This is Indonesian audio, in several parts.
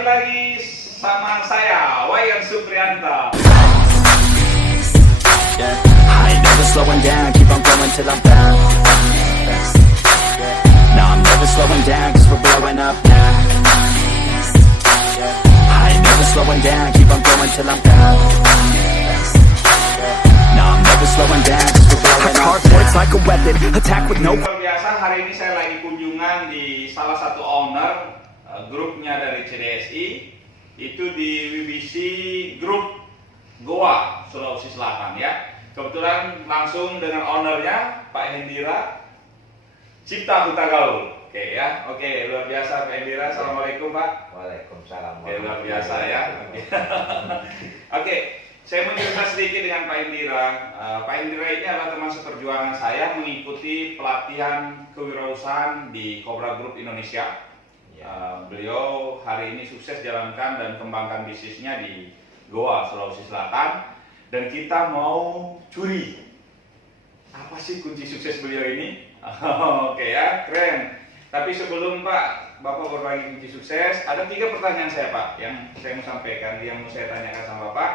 kembali lagi sama saya, Wayan Suprianta. I ain't never slowing down, keep on going till I'm found. No, I'm never slowing down, cause we're blowing up now. I ain't never slowing down, keep on going till I'm found. No, I'm never slowing down, cause we're blowing up now. Points like a weapon, attack with no. Seperti biasa, hari ini saya lagi kunjungan di salah satu owner grupnya dari CDSI, itu di WBC Group Goa, Sulawesi Selatan ya. Kebetulan langsung dengan ownernya Pak Hendira Cipta Hutagaul. Oke ya, oke, luar biasa Pak Hendira. Assalamualaikum Pak. Waalaikumsalam. Oke, luar biasa ya. Oke, saya mau cerita sedikit dengan Pak Hendira. Pak Hendira ini adalah teman seperjuangan saya mengikuti pelatihan kewirausahaan di Cobra Group Indonesia. Beliau hari ini sukses jalankan dan kembangkan bisnisnya di Goa, Sulawesi Selatan. Dan kita mau curi apa sih kunci sukses beliau ini? Oke ya, keren. Tapi sebelum Bapak berbagi kunci sukses, ada 3 pertanyaan saya Pak yang saya mau sampaikan, yang mau saya tanyakan sama Bapak.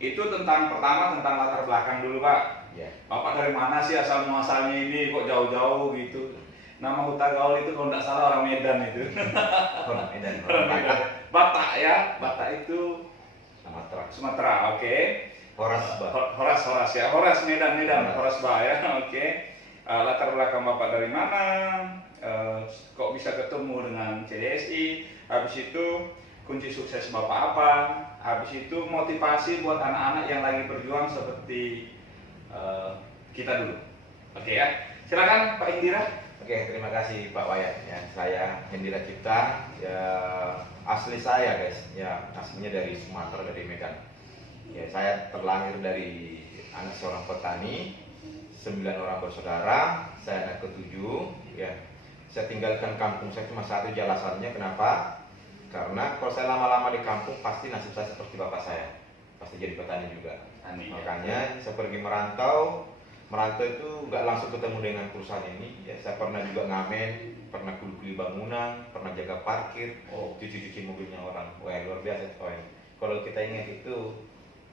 Itu pertama tentang latar belakang dulu Pak. Ya. Bapak dari mana sih asal muasalnya ini, kok jauh-jauh gitu? Nama Hutagaul itu kalau tidak salah orang Medan itu. Orang Medan. Orang Medan. Batak ya, Batak itu Sumatera, oke. Horas ya, Horas Medan, Horas Bah ya, oke. Latar belakang Bapak dari mana? Kok bisa ketemu dengan CDSI? Habis itu kunci sukses Bapak apa? Habis itu motivasi buat anak-anak yang lagi berjuang seperti kita dulu. Oke ya, silakan Pak Hendira. Oke, terima kasih Pak Wayan. Ya, saya Hendira Cipta. Ya, asli saya guys. Ya, aslinya dari Sumatera, dari Medan. Ya, saya terlahir dari anak seorang petani. 9 orang bersaudara. Saya anak ke-7. Ya, saya tinggalkan kampung saya cuma satu alasannya. Kenapa? Karena kalau saya lama-lama di kampung pasti nasib saya seperti bapak saya. Pasti jadi petani juga. Makanya saya pergi merantau. Merantau itu nggak langsung ketemu dengan perusahaan ini. Ya, saya pernah juga ngamen, pernah kuli-kuli bangunan, pernah jaga parkir, cuci-cuci mobilnya orang. Wah, luar biasa coy. Kalau kita ingat itu,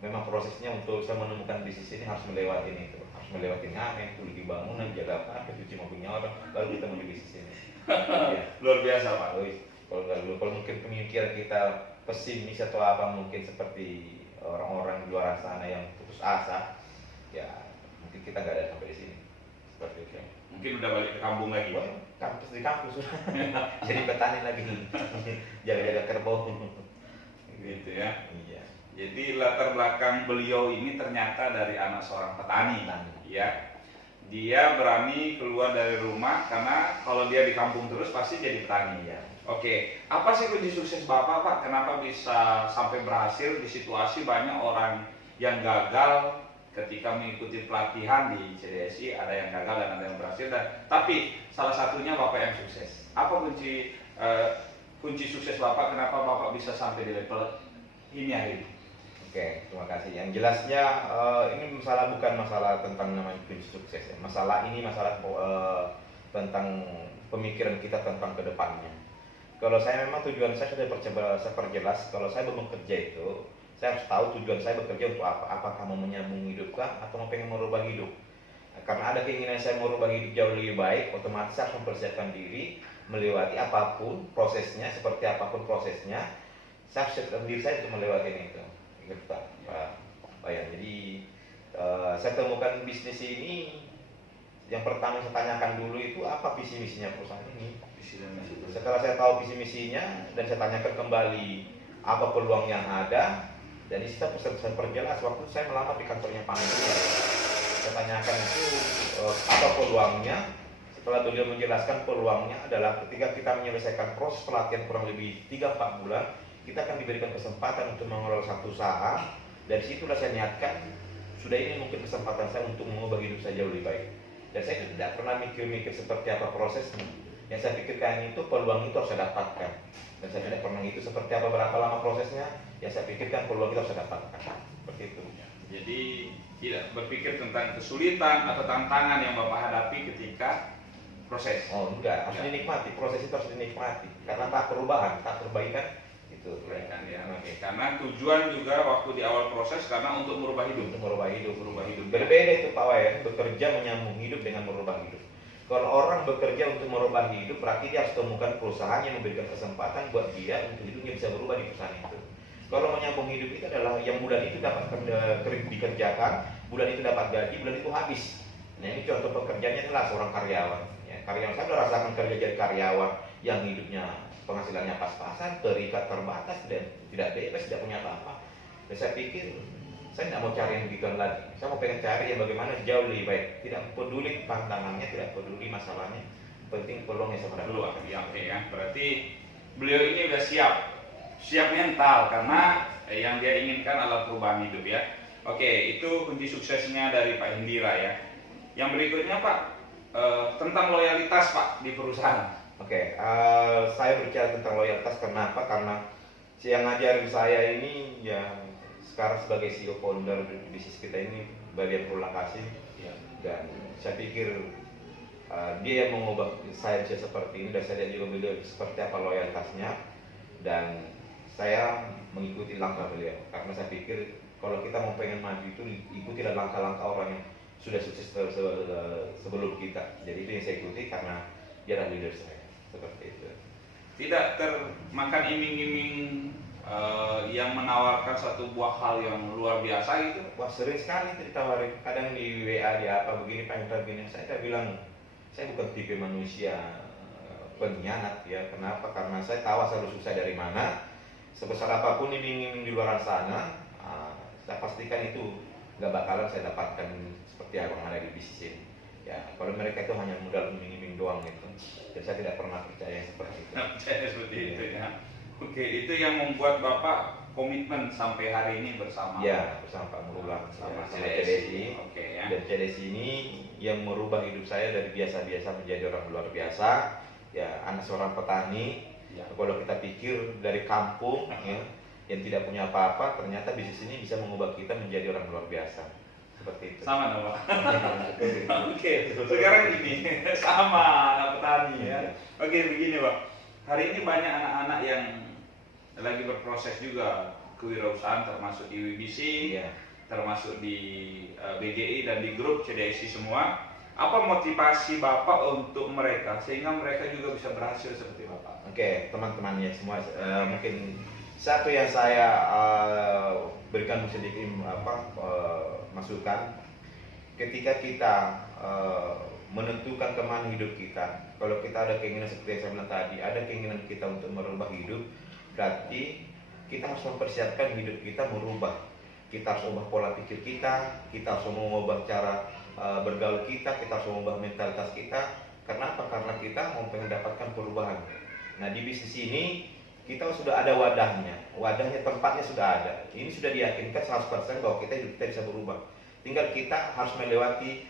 memang prosesnya untuk saya menemukan bisnis ini harus melewati itu, harus melewati ngamen, kuli bangunan, jaga parkir, cuci mobilnya orang, baru kita menuju bisnis ini. Ya. Luar biasa Pak. Kalau mungkin pemikiran kita pesimis atau apa mungkin seperti orang-orang di luar sana yang putus asa, ya. Mungkin kita nggak ada sampai di sini seperti itu. Mungkin udah balik ke kampung lagi. Kampus di kampus sudah. Jadi petani lagi, jaga-jaga kerbau. Gitu ya. Iya. Jadi latar belakang beliau ini ternyata dari anak seorang petani. Ya. Dia berani keluar dari rumah karena kalau dia di kampung terus pasti jadi petani. Ya. Oke, apa sih kunci sukses Bapak Pak? Kenapa bisa sampai berhasil di situasi banyak orang yang gagal ketika mengikuti pelatihan di CDSI, ada yang gagal dan ada yang berhasil, tapi salah satunya Bapak yang sukses. Apa kunci sukses Bapak? Kenapa Bapak bisa sampai di level ini hari ini? Oke, terima kasih. Yang jelasnya ini bukan masalah tentang namanya kunci sukses ya. Masalah tentang pemikiran kita tentang kedepannya. Kalau saya memang tujuan saya sudah perjelas. Kalau saya bekerja itu, saya harus tahu tujuan saya bekerja untuk apa. Apakah mau menyambung hidupkah atau mau pengen merubah hidup. Nah, karena ada keinginan saya merubah hidup jauh lebih baik, otomatis saya harus mempersiapkan diri melewati apapun prosesnya, seperti apapun prosesnya. Saya harus siapkan diri saya untuk melewati itu. Ingat Pak Bayan. Jadi saya temukan bisnis ini. Yang pertama saya tanyakan dulu itu apa visi misinya perusahaan ini. Setelah saya tahu visi misinya dan saya tanyakan kembali apa peluang yang ada. Dan ini saya perjelas waktu saya melamar di kantornya Pak Menteri. Saya tanyakan itu apa peluangnya. Setelah beliau menjelaskan peluangnya adalah ketika kita menyelesaikan proses pelatihan kurang lebih 3-4 bulan, kita akan diberikan kesempatan untuk mengelola satu usaha. Dari situlah saya niatkan, sudah ini mungkin kesempatan saya untuk mengubah hidup saya jauh lebih baik. Dan saya tidak pernah mikir-mikir seperti apa prosesnya. Yang saya pikirkan itu peluang itu harus saya dapatkan. Dan saya tidak pernah itu seperti apa berapa lama prosesnya. Yang saya pikirkan peluang itu harus saya dapatkan. Seperti itu. Jadi tidak berpikir tentang kesulitan atau tantangan yang Bapak hadapi ketika proses. Oh enggak, harus Ya. dinikmati, proses itu harus dinikmati. Karena tak perubahan, tak perbaikan itu. Kebaikan ya. Oke. Karena tujuan juga waktu di awal proses karena untuk merubah hidup. Untuk merubah hidup. Merubah hidup. Berbeda itu Pak Wayan, bekerja menyambung hidup dengan merubah hidup. Kalau orang bekerja untuk merubah hidup, berarti dia harus temukan perusahaan yang memberikan kesempatan buat dia untuk hidupnya bisa berubah di perusahaan itu. Kalau menyambung hidup itu adalah yang bulan itu dapat dikerjakan, bulan itu dapat gaji, bulan itu habis. Nah ini contoh pekerjaannya adalah seorang karyawan. Ya, karyawan saya sudah rasakan kerja jadi karyawan yang hidupnya penghasilannya pas-pasan, terikat, terbatas, dan tidak bebas, tidak punya apa-apa. Dan saya pikir saya tidak mau cari yang begitu lagi. Saya mau pengen cari yang bagaimana jauh lebih baik. Tidak peduli tantangannya, tidak peduli masalahnya. Penting peluangnya sama Peluang. Ya, oke ya. Berarti beliau ini udah siap mental karena yang dia inginkan adalah perubahan hidup ya. Oke, itu kunci suksesnya dari Pak Indira ya. Yang berikutnya Pak, tentang loyalitas Pak di perusahaan. Oke, saya berbicara tentang loyalitas kenapa? Karena yang ngajarin saya ini ya sekarang sebagai CEO founder bisnis kita ini bagian kasih Ya. dan saya pikir dia yang mengubah saya bisa seperti ini dan saya lihat juga beliau seperti apa loyalitasnya dan saya mengikuti langkah beliau karena saya pikir kalau kita mau pengen maju itu ikutilah langkah-langkah orang yang sudah sukses sebelum kita. Jadi itu yang saya ikuti karena dia adalah leader saya seperti itu. Tidak termakan iming-iming yang menawarkan satu buah hal yang luar biasa gitu. Wah sering sekali itu ditawarin, kadang di WA dia apa begini pengen begini. Saya bilang saya bukan tipe manusia pengkhianat ya. Kenapa? Karena saya tahu asal susah dari mana. Sebesar apapun iming-iming di luar sana, saya pastikan itu nggak bakalan saya dapatkan seperti yang ada di bisnis ini. Ya, kalau mereka itu hanya modal iming-iming doang gitu. Dan saya tidak pernah percaya seperti itu. Percaya seperti itu ya. Oke, itu yang membuat Bapak komitmen sampai hari ini bersama. Ya, bersama Pak Murulang, sama sama CDSI. CDSI. Oke ya. Dan CDSI ini yang merubah hidup saya dari biasa-biasa menjadi orang luar biasa. Ya, anak seorang petani. Ya. Kalau kita pikir dari kampung ya, yang tidak punya apa-apa, ternyata bisnis ini bisa mengubah kita menjadi orang luar biasa. Seperti itu. Sama dong Pak. Oke, sekarang gini, sama anak petani ya. Oke, begini Pak. Hari ini banyak anak-anak yang lagi berproses juga kewirausahaan termasuk di WBC, Iya. termasuk di BGI dan di grup CDSI semua. Apa motivasi Bapak untuk mereka sehingga mereka juga bisa berhasil seperti Bapak? Oke, teman-teman ya semua mungkin satu yang saya berikan sedikit masukan ketika kita menentukan kemana hidup kita. Kalau kita ada keinginan seperti yang saya bilang tadi, ada keinginan kita untuk merubah hidup, berarti kita harus mempersiapkan hidup kita merubah. Kita harus ubah pola pikir kita harus mengubah cara bergaul kita harus mengubah mentalitas kita. Kenapa? Karena kita mau mendapatkan perubahan. Nah di bisnis ini kita sudah ada wadahnya, tempatnya sudah ada. Ini sudah diyakinkan 100% bahwa hidup kita bisa berubah. Tinggal kita harus melewati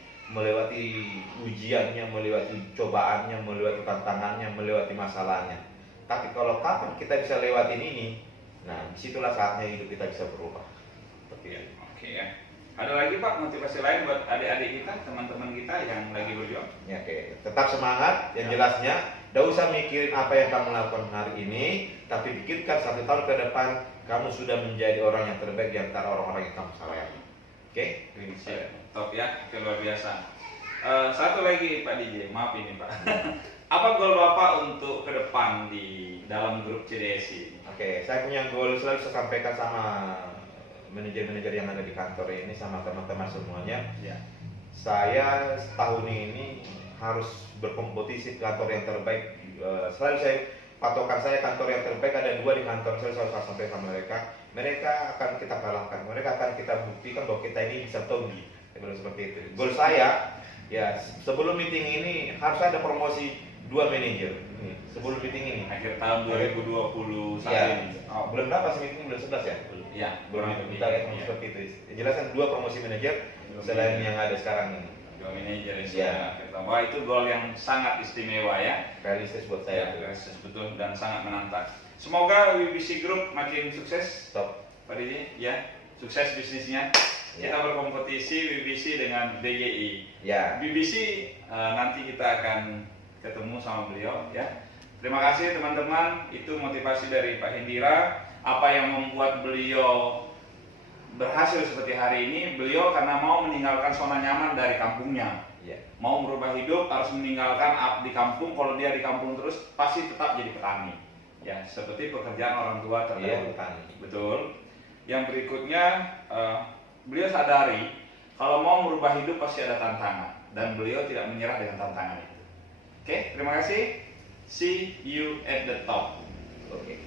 ujiannya, melewati cobaannya, melewati tantangannya, melewati masalahnya. Tapi kalau kapan kita bisa lewatin ini, nah disitulah saatnya hidup kita bisa berubah. Oke ya. Ada lagi Pak motivasi lain buat adik-adik kita, teman-teman kita yang lagi berjuang? Ya, oke. Tetap semangat, yang jelasnya. Tidak usah mikirin apa yang kamu lakukan hari ini, tapi pikirkan 1 tahun ke depan kamu sudah menjadi orang yang terbaik di antara orang-orang yang kamu sayangi. Oke? Top ya, luar biasa. Satu lagi Pak DJ, maaf ini Pak. Apa goal Bapak untuk ke depan di dalam grup CDSI? Oke, saya punya goal selalu saya sampaikan sama manajer-manajer yang ada di kantor ini sama teman-teman semuanya. Ya. Saya tahun ini harus berkompetisi kantor yang terbaik. Selalu patokan saya kantor yang terbaik ada 2 di kantor. Saya selalu sampaikan sama mereka akan kita kalahkan, mereka akan kita buktikan bahwa kita ini bisa tinggi. Seperti itu. Goal saya ya sebelum meeting ini harus ada promosi 2 manajer. Sebelum meeting ini. Akhir tahun 2020 saat Ya. ini. Oh, bulan berapa sih meeting? Bulan 11 ya? Ya, Belum kurang kita lihat lebih. seperti itu. Jelaskan 2 promosi manajer selain yang ada sekarang ini. 2 manajer Ya. Wah, itu goal yang sangat istimewa ya. Realistis buat saya. Betul dan sangat menantang. Semoga WBC Group makin sukses, Stop. Pak DJ, ya. Sukses bisnisnya. Ya. Kita berkompetisi WBC dengan BGI. Ya. BBC nanti kita akan ketemu sama beliau ya. Terima kasih teman-teman, itu motivasi dari Pak Hendira. Apa yang membuat beliau berhasil seperti hari ini, beliau karena mau meninggalkan zona nyaman dari kampungnya. Iya. Mau merubah hidup harus meninggalkan di kampung. Kalau dia di kampung terus pasti tetap jadi petani. Ya, seperti pekerjaan orang tua Iya, terdahulu. petani. Betul. Yang berikutnya beliau sadari kalau mau merubah hidup pasti ada tantangan dan beliau tidak menyerah dengan tantangan itu. Oke, terima kasih. See you at the top. Oke.